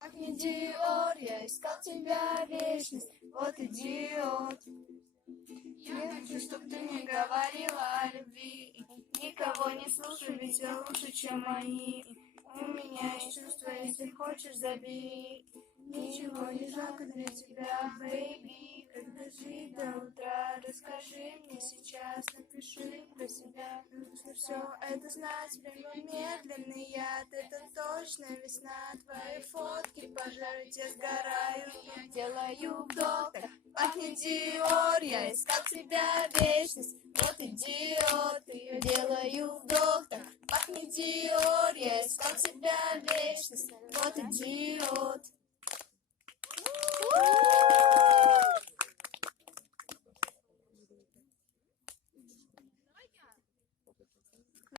Ах, не Диор, я искал тебя вечность, вот идиот. Я хочу, чтоб ты не говорила о любви, никого не слушай, ведь я лучше, чем они. У меня есть чувства, если хочешь, забери. Ничего не жалко для тебя, бэйби. Когда жить до утра, расскажи мне сейчас, напиши про себя. Нужно все это знать, прямо медленный яд. Это точно весна, твои фотки пожары, те сгорают. Я делаю вдох, так пахнет Диор. Я искал тебя вечность, вот идиот. Я делаю вдох, так пахнет Диор. Я искал тебя вечность, вот идиот.